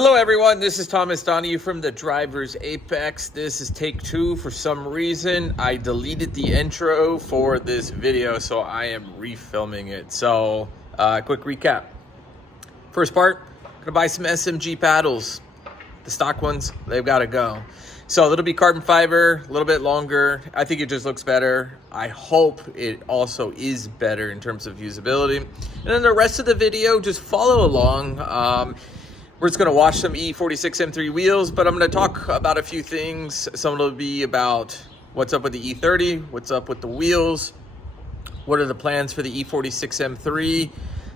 Hello everyone, this is Thomas Donahue from the Driver's Apex. This is take 2. For some reason, I deleted the intro for this video, so I am refilming it. So, quick recap. First part, gonna buy some SMG paddles. The stock ones, they've gotta go. So it'll be carbon fiber, a little bit longer. I think it just looks better. I hope it also is better in terms of usability. And then the rest of the video, just follow along. We're just gonna wash some E46 M3 wheels, but I'm gonna talk about a few things. Some of it will be about what's up with the E30, what's up with the wheels, what are the plans for the E46 M3,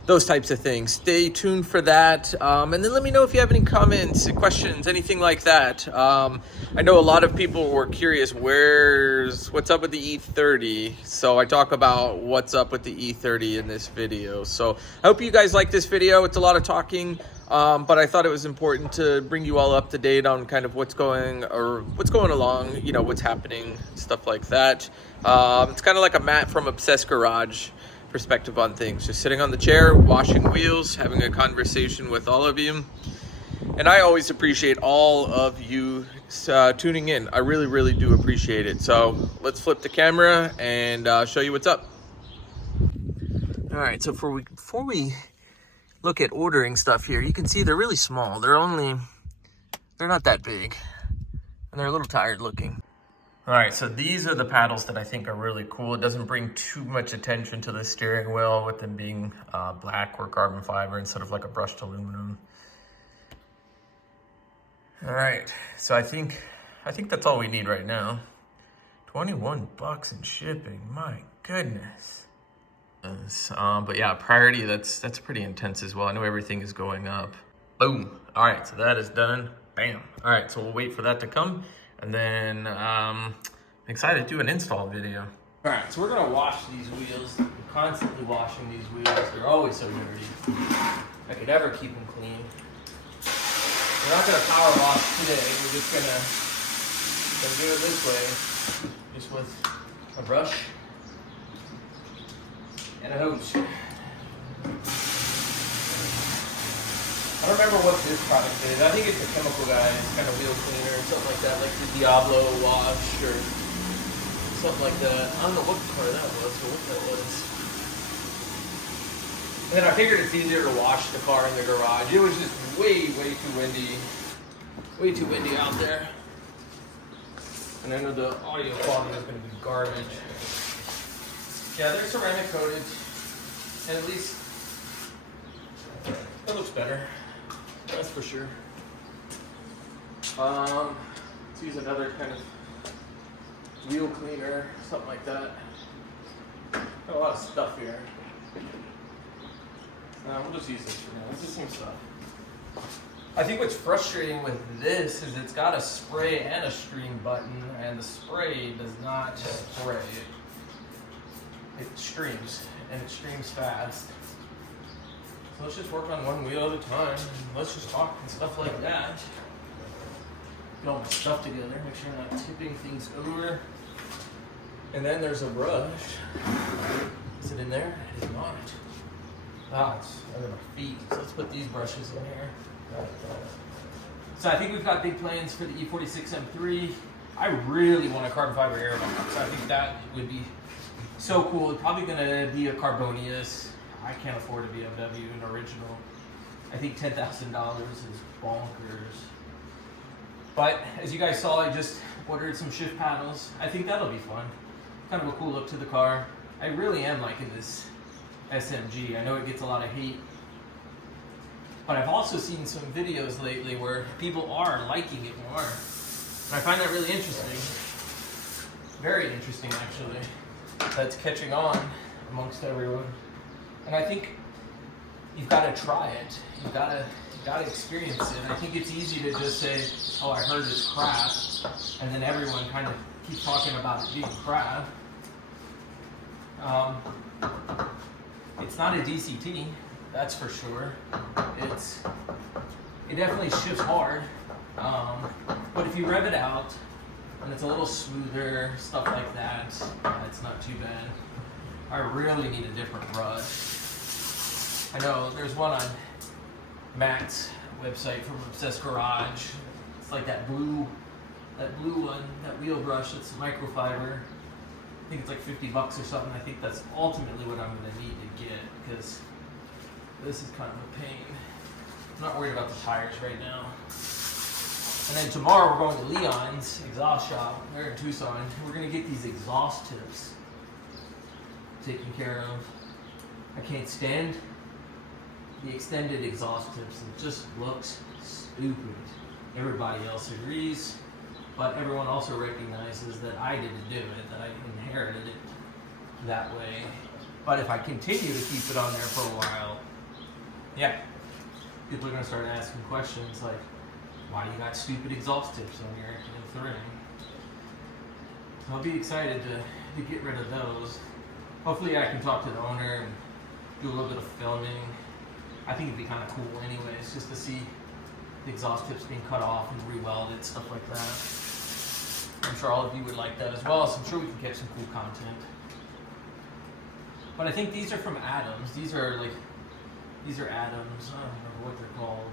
those types of things. Stay tuned for that. And then let me know if you have any comments, questions, anything like that. I know a lot of people were curious, what's up with the E30? So I talk about what's up with the E30 in this video. So I hope you guys like this video. It's a lot of talking, but I thought it was important to bring you all up to date on kind of what's going along, you know, what's happening, stuff like that. It's kind of like a Matt from Obsessed Garage perspective on things, just sitting on the chair, washing wheels, having a conversation with all of you. And I always appreciate all of you tuning in. I really, really do appreciate it. So let's flip the camera and show you what's up. All right, so before we look at ordering stuff here, you can see they're really small. They're not that big, and they're a little tired looking. All right, so these are the paddles that I think are really cool. It doesn't bring too much attention to the steering wheel with them being black or carbon fiber instead of like a brushed aluminum. All right, so I think that's all we need right now. 21 bucks in shipping, my goodness. But yeah, priority, that's pretty intense as well. I know everything is going up. Boom. All right, so that is done. Bam. All right, so we'll wait for that to come. And then I'm excited to do an install video. All right, so we're gonna wash these wheels. I'm constantly washing these wheels. They're always so dirty. I could never keep them clean. We're not gonna power wash today. We're just gonna do it this way, just with a brush and a hose. I don't remember what this product is. I think it's a chemical guy. It's kind of wheel cleaner or something like that, like the Diablo wash or something like that. I don't know what part that was or what that was. And then I figured it's easier to wash the car in the garage. It was just way too windy. Way too windy out there. And I know the audio quality is going to be garbage. Yeah, they're ceramic coated. And at least it looks better. That's for sure. Let's use another kind of wheel cleaner, something like that. Got a lot of stuff here. We'll just use this for now. Let's just some stuff. I think what's frustrating with this is it's got a spray and a stream button, and the spray does not spray. It streams, and it streams fast. So let's just work on one wheel at a time. Let's just talk and stuff like that. Get all my stuff together, make sure I'm not tipping things over. And then there's a brush. Is it in there? It is not. Ah, it's under my feet. So let's put these brushes in here. So I think we've got big plans for the E46 M3. I really want a carbon fiber air box. I think that would be so cool. It's probably gonna be a Carbonius. I can't afford a BMW, an original. I think $10,000 is bonkers. But as you guys saw, I just ordered some shift paddles. I think that'll be fun. Kind of a cool look to the car. I really am liking this SMG. I know it gets a lot of hate. But I've also seen some videos lately where people are liking it more. And I find that really interesting. Very interesting, actually. That's catching on amongst everyone. And I think you've got to try it. You've got to experience it. I think it's easy to just say, oh, I heard it's crap. And then everyone kind of keeps talking about it being crap. It's not a DCT, that's for sure. It definitely shifts hard. But if you rev it out, and it's a little smoother, stuff like that, it's not too bad. I really need a different brush. I know there's one on Matt's website from Obsessed Garage. It's like that blue one, that wheel brush. It's microfiber. I think it's like $50 or something. I think that's ultimately what I'm going to need to get, because this is kind of a pain. I'm not worried about the tires right now. And then tomorrow we're going to Leon's exhaust shop. We're in Tucson. We're going to get these exhaust tips taken care of. I can't stand the extended exhaust tips. It just looks stupid. Everybody else agrees, but everyone also recognizes that I didn't do it, that I inherited it that way. But if I continue to keep it on there for a while, yeah, people are going to start asking questions like, why do you got stupid exhaust tips on your M3? So I'll be excited to get rid of those. Hopefully I can talk to the owner and do a little bit of filming. I think it'd be kind of cool anyways, just to see the exhaust tips being cut off and re-welded, stuff like that. I'm sure all of you would like that as well, so I'm sure we can catch some cool content. But I think these are from Adams. These are Adams. I don't remember what they're called.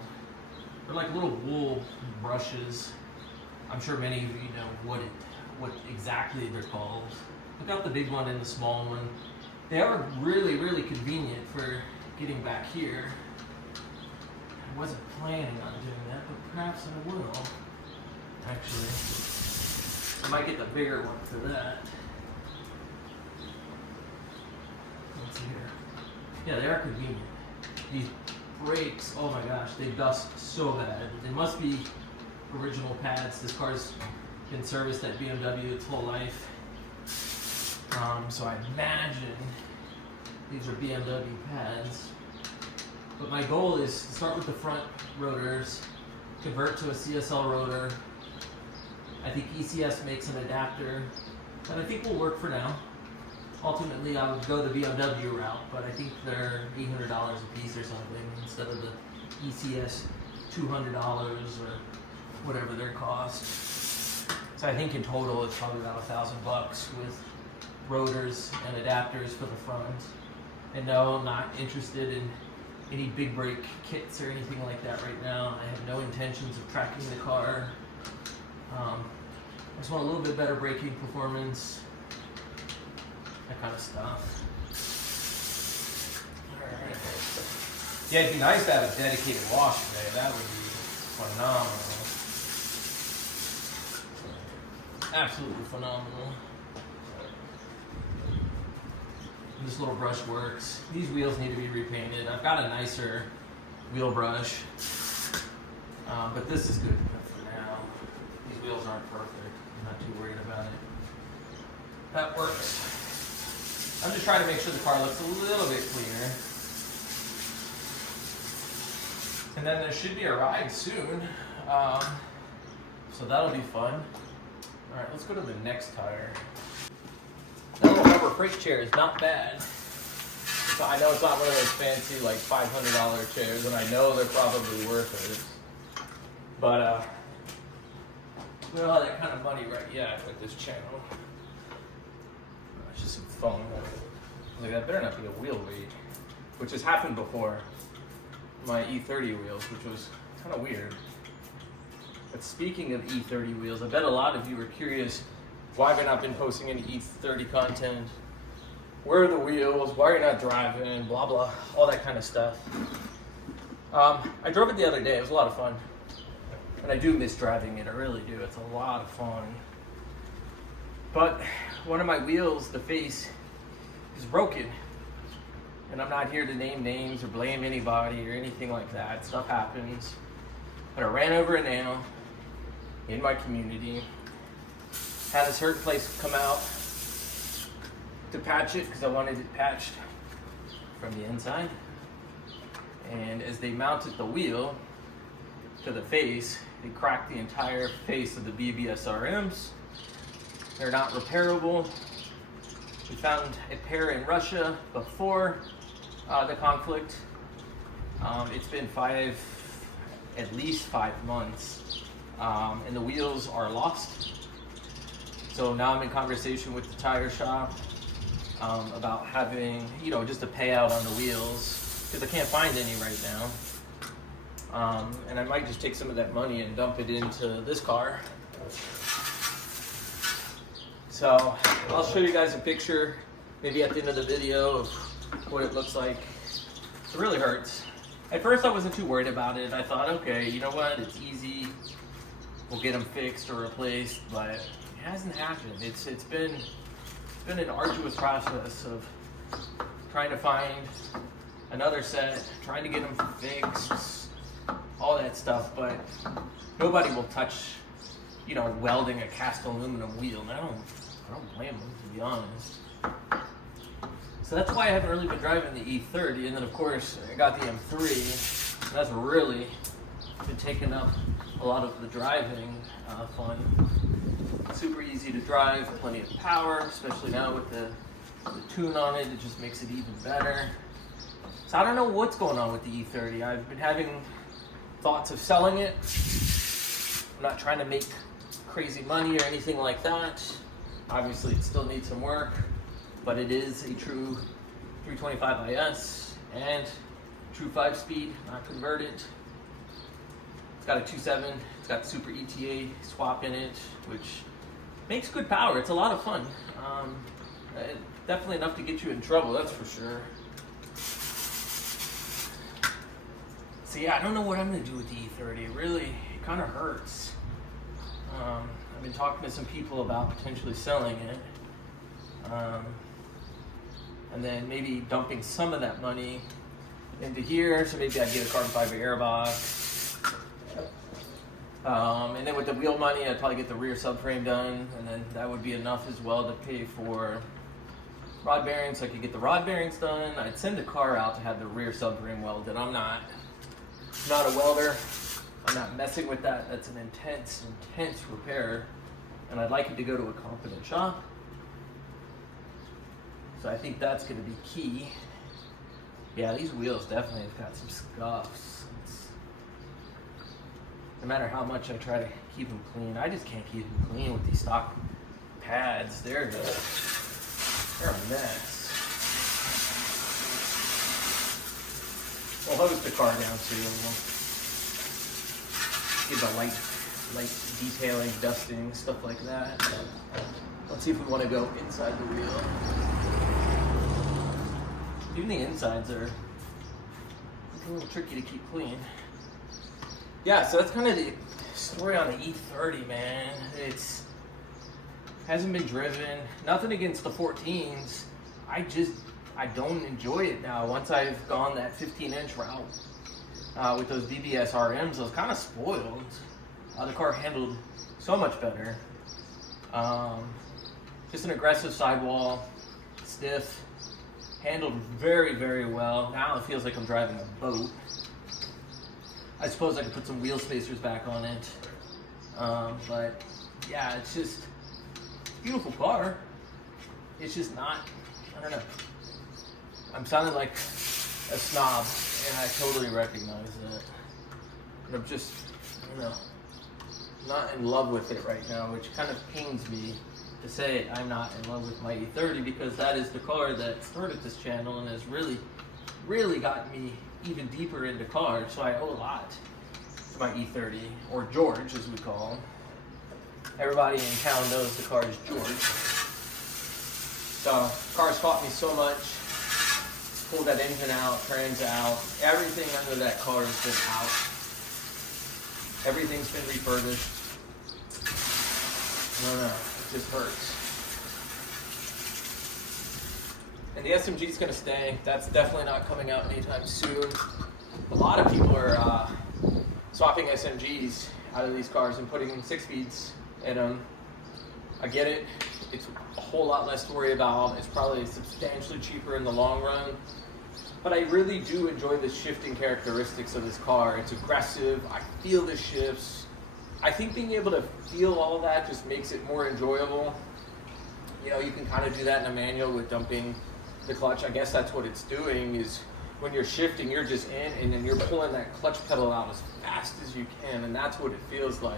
They're like little wool brushes. I'm sure many of you know what exactly they're called. Look out the big one and the small one. They are really, really convenient for getting back here. I wasn't planning on doing that, but perhaps I will. Actually, I might get the bigger one for that. Let's see here. Yeah, they are convenient. These brakes, oh my gosh, they dust so bad. They must be original pads. This car's been serviced at BMW its whole life. So I imagine these are BMW pads. But my goal is to start with the front rotors, convert to a CSL rotor. I think ECS makes an adapter that I think will work for now. Ultimately, I would go the BMW route, but I think they're $800 a piece or something instead of the ECS $200 or whatever their cost. So I think in total it's probably about $1,000 with rotors and adapters for the front. And no, I'm not interested in any big brake kits or anything like that right now. I have no intentions of tracking the car. I just want a little bit better braking performance, that kind of stuff. Alright. Yeah, it'd be nice to have a dedicated wash today. That would be phenomenal. Absolutely phenomenal. This little brush works. These wheels need to be repainted. I've got a nicer wheel brush, but this is good for now. These wheels aren't perfect. I'm not too worried about it. That works. I'm just trying to make sure the car looks a little bit cleaner. And then there should be a ride soon, so that'll be fun. All right, let's go to the next tire. That little rubber freight chair is not bad. So I know it's not one of those fancy like $500 chairs, and I know they're probably worth it. But we don't have that kind of money right yet with this channel. It's just some foam. Like that better not be a wheel weight, which has happened before. My E30 wheels, which was kind of weird. But speaking of E30 wheels, I bet a lot of you are curious why have I not been posting any E30 content? Where are the wheels? Why are you not driving? Blah, blah, all that kind of stuff. I drove it the other day. It was a lot of fun. And I do miss driving it. I really do. It's a lot of fun. But one of my wheels, the face, is broken. And I'm not here to name names or blame anybody or anything like that. Stuff happens. But I ran over a nail in my community. Had a certain place come out to patch it because I wanted it patched from the inside. And as they mounted the wheel to the face, they cracked the entire face of the BBS RMs. They're not repairable. We found a pair in Russia before the conflict. It's been at least five months, and the wheels are lost. So now I'm in conversation with the tire shop about having, just a payout on the wheels, because I can't find any right now. And I might just take some of that money and dump it into this car. So I'll show you guys a picture maybe at the end of the video of what it looks like. It really hurts. At first I wasn't too worried about it. I thought, okay, you know what, it's easy. We'll get them fixed or replaced, but it hasn't happened. It's been an arduous process of trying to find another set, trying to get them fixed, all that stuff, but nobody will touch, you know, welding a cast aluminum wheel. And I don't blame them, to be honest. So that's why I haven't really been driving the E30, and then of course I got the M3. And that's really been taking up a lot of the driving fun. Super easy to drive, plenty of power, especially now with the tune on it. It just makes it even better. So I don't know what's going on with the E30. I've been having thoughts of selling it. I'm not trying to make crazy money or anything like that. Obviously it still needs some work, but it is a true 325 IS and true 5-speed, not converted. It's got a 2.7, it's got super ETA swap in it, which makes good power. It's a lot of fun. Definitely enough to get you in trouble, that's for sure. So yeah, I don't know what I'm gonna do with the E30. It really, it kind of hurts. I've been talking to some people about potentially selling it. And then maybe dumping some of that money into here, so maybe I'd get a carbon fiber airbox. And then with the wheel money, I'd probably get the rear subframe done, and then that would be enough as well to pay for rod bearings, so I could get the rod bearings done. I'd send the car out to have the rear subframe welded. I'm not a welder. I'm not messing with that. That's an intense repair, and I'd like it to go to a competent shop. So I think that's going to be key. Yeah, these wheels definitely have got some scuffs. No matter how much I try to keep them clean, I just can't keep them clean with these stock pads. They're a mess. We'll hose the car down too, and we'll give a light detailing, dusting, stuff like that. Let's see if we want to go inside the wheel. Even the insides are a little tricky to keep clean. Yeah, so that's kind of the story on the E30, man. It's hasn't been driven. Nothing against the 14s. I don't enjoy it now. Once I've gone that 15-inch route with those BBS RMs, I was kind of spoiled. The car handled so much better. Just an aggressive sidewall, stiff, handled very, very well. Now it feels like I'm driving a boat. I suppose I could put some wheel spacers back on it. But yeah, it's just a beautiful car. It's just not, I don't know. I'm sounding like a snob, and I totally recognize that. But I'm just, I don't know, not in love with it right now, which kind of pains me to say I'm not in love with my E30, because that is the car that started this channel and has really, really gotten me even deeper into cars. So I owe a lot to my E30, or George as we call him. Everybody in town knows the car is George. So the car's taught me so much. Pulled that engine out, trans out, everything under that car has been out. Everything's been refurbished. I don't know, it just hurts. And the SMG is going to stay. That's definitely not coming out anytime soon. A lot of people are swapping SMGs out of these cars and putting 6-speeds in them. I get it. It's a whole lot less to worry about. It's probably substantially cheaper in the long run. But I really do enjoy the shifting characteristics of this car. It's aggressive. I feel the shifts. I think being able to feel all that just makes it more enjoyable. You know, you can kind of do that in a manual with dumping the clutch. I guess that's what it's doing, is when you're shifting, you're just in, and then you're pulling that clutch pedal out as fast as you can, and that's what it feels like.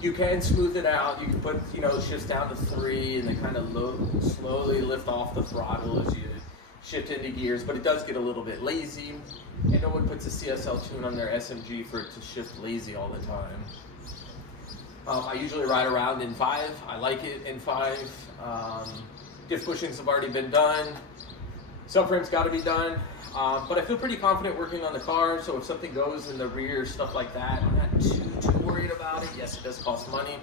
You can smooth it out. You can put, you know, shifts down to 3, and then kind of slowly lift off the throttle as you shift into gears, but it does get a little bit lazy. And no one puts a CSL tune on their SMG for it to shift lazy all the time. I usually ride around in 5. I like it in 5. Diff bushings have already been done. Subframe's got to be done. But I feel pretty confident working on the car, so if something goes in the rear, stuff like that, I'm not too worried about it. Yes, it does cost money,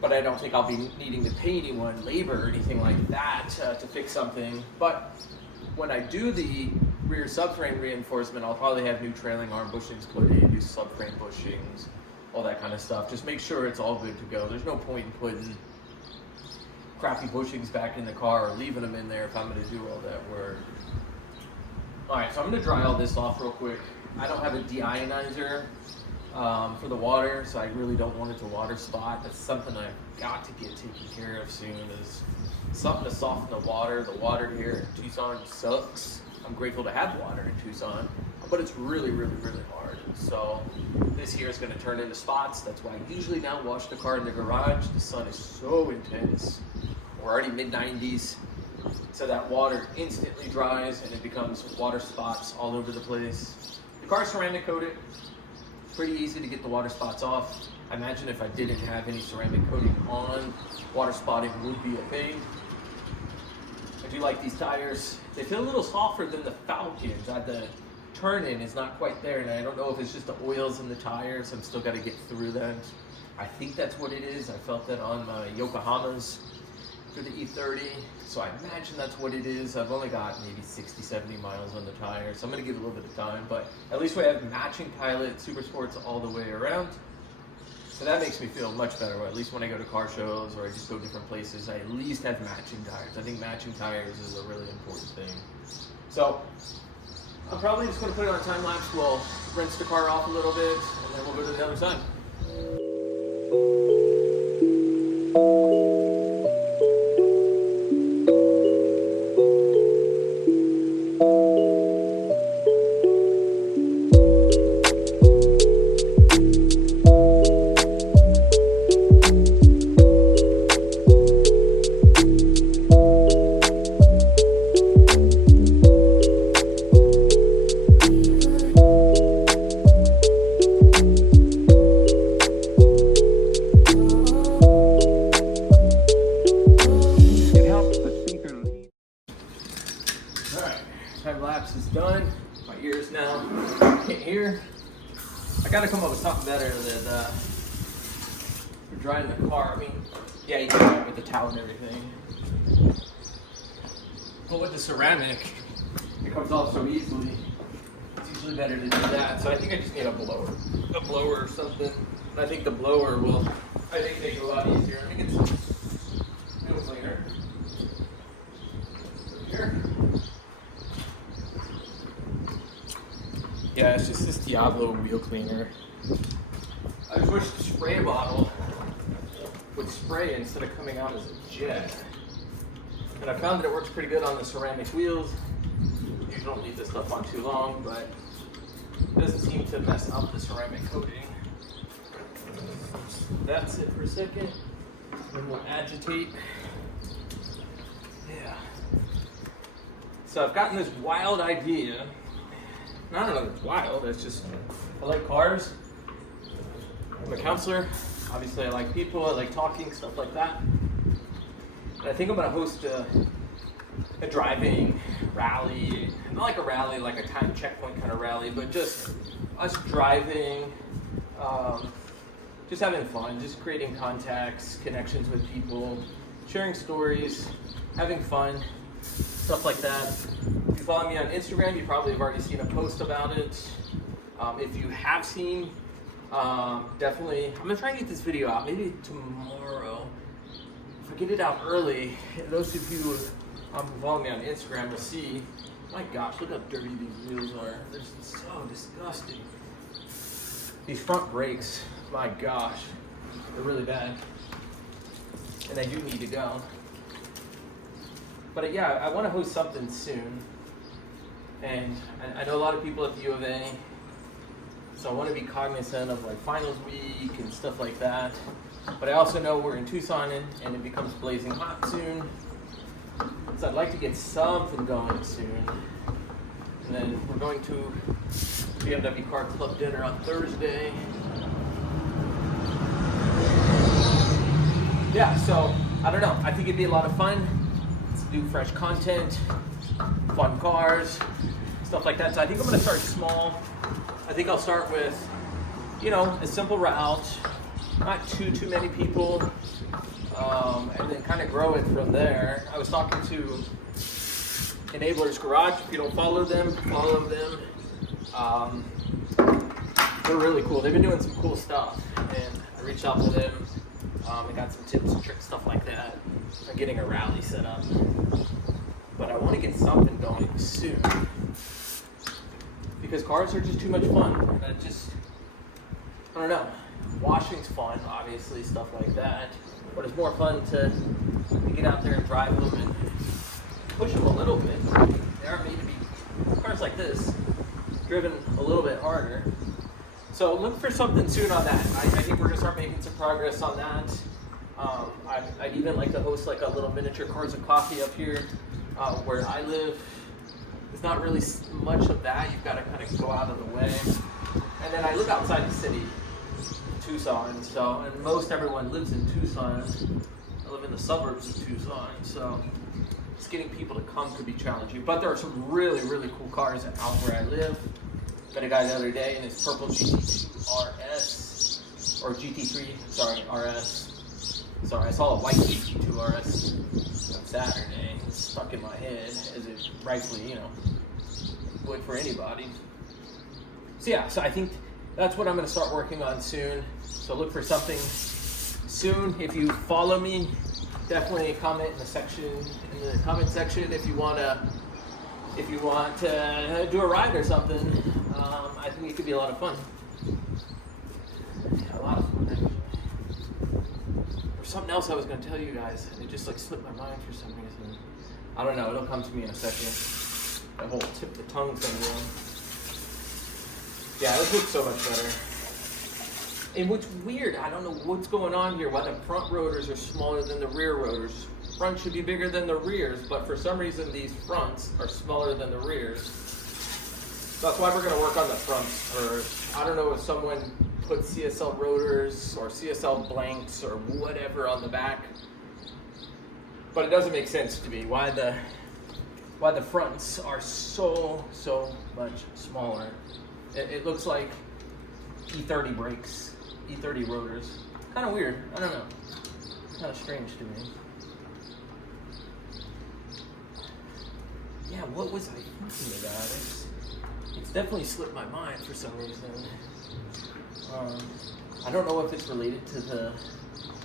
but I don't think I'll be needing to pay anyone labor or anything like that to fix something. But when I do the rear subframe reinforcement, I'll probably have new trailing arm bushings put in, new subframe bushings, all that kind of stuff. Just make sure it's all good to go. There's no point in putting crappy bushings back in the car or leaving them in there if I'm going to do all that work. Alright, so I'm going to dry all this off real quick. I don't have a deionizer for the water, so I really don't want it to water spot. That's something I've got to get taken care of soon, is something to soften the water. The water here in Tucson sucks. I'm grateful to have water in Tucson, but it's really hard. So this here is going to turn into spots. That's why I usually now wash the car in the garage. The sun is so intense. We're already mid-90s. So that water instantly dries and it becomes water spots all over the place. The car's ceramic coated. It's pretty easy to get the water spots off. I imagine if I didn't have any ceramic coating on, water spotting would be a thing. I do like these tires. They feel a little softer than the Falcons. The turn-in is not quite there, and I don't know if it's just the oils in the tires. I'm still got to get through that. I think that's what it is. I felt that on my Yokohamas for the E30, so I imagine that's what it is. I've only got maybe 60, 70 miles on the tire, so I'm going to give it a little bit of time, but at least we have matching Pilot Super Sports all the way around, so that makes me feel much better. Or at least when I go to car shows or I just go different places, I at least have matching tires. I think matching tires is a really important thing. So I'm probably just going to put it on time lapse. We'll rinse the car off a little bit, and then we'll go to the other side. Timelapse is done. My ears now can't hear. I gotta come up with something better than for drying the car. I mean, yeah, you can do it with the towel and everything, but with the ceramic, it comes off so easily. It's usually better to do that. So I think I just need a blower or something. And I think the blower will, make it a lot easier. I think it's wheel cleaner. Here. Yeah, it's just this Diablo wheel cleaner. I just wish the spray bottle would spray instead of coming out as a jet. And I found that it works pretty good on the ceramic wheels. You don't leave this stuff on too long, but it doesn't seem to mess up the ceramic coating. That's it for a second. Then we'll agitate. Yeah. So I've gotten this wild idea. I don't know if it's wild, it's just, I like cars. I'm a counselor. Obviously I like people, I like talking, stuff like that. And I think I'm gonna host a driving rally. Not like a rally, like a time checkpoint kind of rally, but just us driving, just having fun, just creating contacts, connections with people, sharing stories, having fun, stuff like that. If you follow me on Instagram, you probably have already seen a post about it. If you have seen, definitely, I'm gonna try and get this video out, maybe tomorrow. If I get it out early, those of you who follow me on Instagram will see, my gosh, look how dirty these wheels are. They're so disgusting. These front brakes, my gosh, they're really bad. And they do need to go. But yeah, I want to host something soon. And I know a lot of people at the U of A, so I want to be cognizant of like finals week and stuff like that. But I also know we're in Tucson and it becomes blazing hot soon. So I'd like to get something going soon. And then we're going to BMW Car Club dinner on Thursday. Yeah, so I don't know. I think it'd be a lot of fun. Let's do fresh content, fun cars, stuff like that. So I think I'm gonna start small. I think I'll start with, you know, a simple route, not too many people, and then kind of grow it from there. I was talking to Enabler's Garage. If you don't follow them, follow them. They're really cool. They've been doing some cool stuff, and I reached out to them. I got some tips and tricks, stuff like that. I'm getting a rally set up, but I want to get something going soon because cars are just too much fun. And I don't know. Washing's fun, obviously, stuff like that, but it's more fun to get out there and drive them and push them a little bit. They aren't made to be cars like this, driven a little bit harder. So look for something soon on that. I think we're gonna start making some progress on that. I'd even like to host like a little miniature Cars and Coffee up here where I live. There's not really much of that. You've got to kind of go out of the way. And then I live outside the city, Tucson. So, and most everyone lives in Tucson. I live in the suburbs of Tucson. So just getting people to come could be challenging. But there are some really, really cool cars out where I live. Met a guy the other day in his purple GT2 RS, or GT3, sorry, RS. Sorry, I saw a white GT2 RS on Saturday. It's stuck in my head, as it rightfully, you know, would for anybody. So yeah, so I think that's what I'm going to start working on soon. So look for something soon. If you follow me, definitely comment in the comment section if you want to do a ride or something. I think it could be a lot of fun. Yeah, a lot of fun, actually. There's something else I was going to tell you guys, and it just like slipped my mind for some reason. I don't know, it'll come to me in a second. That whole tip the tongue thing going. Yeah, this looks so much better. And what's weird, I don't know what's going on here, why the front rotors are smaller than the rear rotors. Front should be bigger than the rears, but for some reason these fronts are smaller than the rears. So that's why we're going to work on the fronts first. I don't know if someone put CSL rotors or CSL blanks or whatever on the back, but it doesn't make sense to me why the fronts are so much smaller. It looks like E30 brakes, E30 rotors. Kind of weird. I don't know. Kind of strange to me. Yeah, what was I thinking about? It's definitely slipped my mind for some reason. I don't know if it's related to the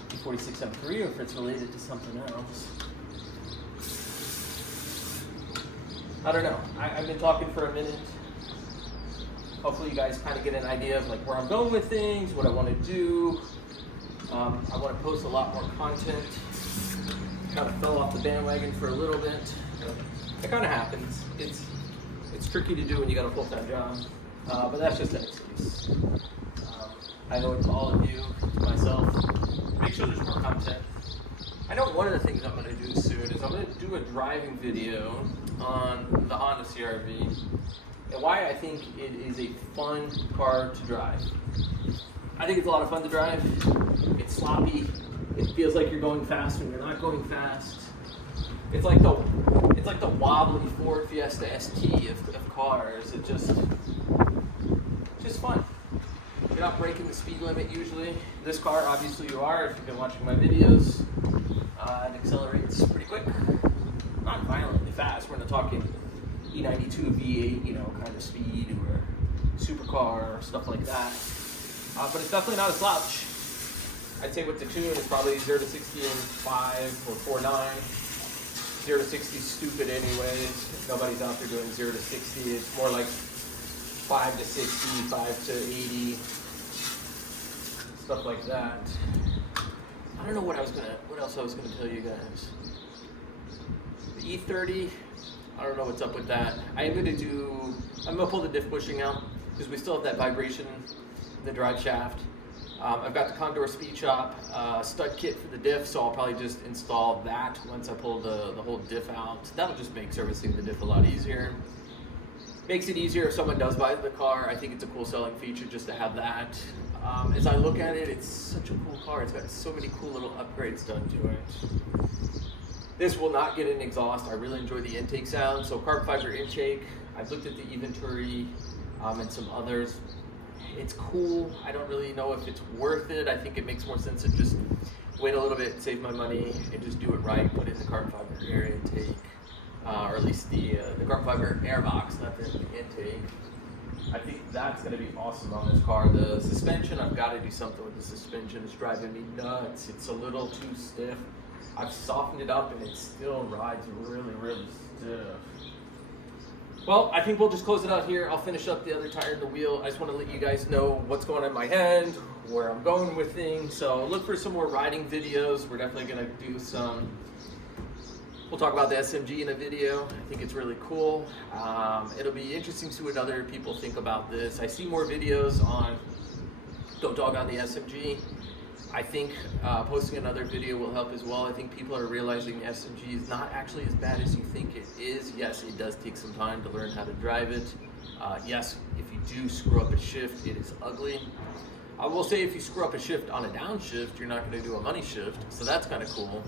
E46 M3 or if it's related to something else. I don't know. I've been talking for a minute. Hopefully you guys kind of get an idea of like where I'm going with things, what I want to do. I want to post a lot more content. Kind of fell off the bandwagon for a little bit. It kind of happens. It's tricky to do when you got a full-time job, but that's just an excuse. I owe it to all of you, to myself. Make sure there's more content. I know one of the things I'm going to do soon is I'm going to do a driving video on the Honda CR-V and why I think it is a fun car to drive. I think it's a lot of fun to drive. It's sloppy. It feels like you're going fast when you're not going fast. It's like the wobbly Ford Fiesta ST of cars. It's just fun. You're not breaking the speed limit usually. This car, obviously you are if you've been watching my videos. It accelerates pretty quick. Not violently fast. We're not talking E92 V8, you know, kind of speed or supercar or stuff like that. But it's definitely not a slouch. I'd say with the tune, it's probably 0 to 60 in 5 or 4.9. 0 to 60 is stupid anyways. Nobody's out there doing 0 to 60. It's more like 5 to 60, 5 to 80, stuff like that. I don't know what else I was gonna tell you guys. The E30, I don't know what's up with that. I'm gonna pull the diff bushing out because we still have that vibration in the drive shaft. I've got the Condor Speed Shop stud kit for the diff, so I'll probably just install that once I pull the whole diff out. That'll just make servicing the diff a lot easier. Makes it easier if someone does buy the car. I think it's a cool selling feature just to have that. As I look at it, it's such a cool car. It's got so many cool little upgrades done to it. This will not get an exhaust. I really enjoy the intake sound. So carbon fiber intake. I've looked at the Venturi and some others. It's cool. I don't really know if it's worth it. I think it makes more sense to just wait a little bit, save my money, and just do it right. Put in the carbon fiber air intake, or at least the carbon fiber air box, not the intake. I think that's going to be awesome on this car. The suspension, I've got to do something with the suspension. It's driving me nuts. It's a little too stiff. I've softened it up and it still rides really, really stiff. Well, I think we'll just close it out here. I'll finish up the other tire and the wheel. I just want to let you guys know what's going on in my head, where I'm going with things. So look for some more riding videos. We're definitely going to do some. We'll talk about the SMG in a video. I think it's really cool. It'll be interesting to see what other people think about this. I see more videos on Don't Dog on the SMG. I think posting another video will help as well. I think people are realizing the SMG is not actually as bad as you think it is. Yes, it does take some time to learn how to drive it. Yes, if you do screw up a shift, it is ugly. I will say if you screw up a shift on a downshift, you're not going to do a money shift, so that's kind of cool.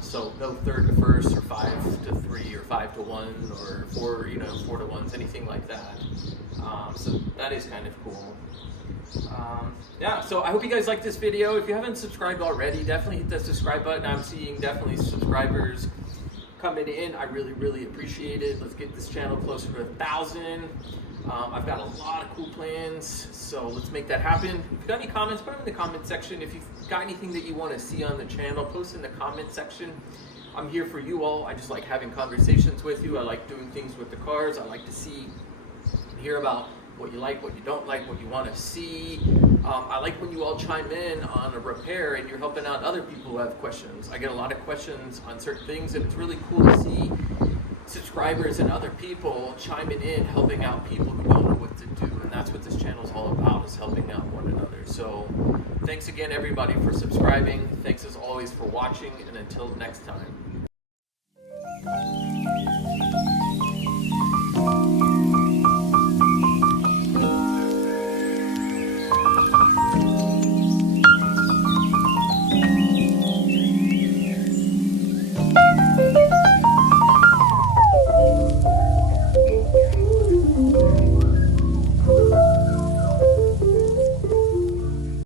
So no third to first, or 5 to 3, or 5 to 1, or 4, 4 to 1s, anything like that. So that is kind of cool. Yeah, so I hope you guys like this video. If you haven't subscribed already, definitely hit that subscribe button. I'm seeing definitely subscribers coming in. I really, really appreciate it. Let's get this channel closer to 1,000. I've got a lot of cool plans, so let's make that happen. If you've got any comments, put them in the comment section. If you've got anything that you want to see on the channel, post in the comment section. I'm here for you all. I just like having conversations with you. I like doing things with the cars. I like to see and hear about what you like, what you don't like, what you want to see. I like when you all chime in on a repair and you're helping out other people who have questions. I get a lot of questions on certain things, and it's really cool to see subscribers and other people chiming in, helping out people who don't know what to do, and that's what this channel is all about, is helping out one another. So thanks again everybody for subscribing. Thanks as always for watching, and until next time.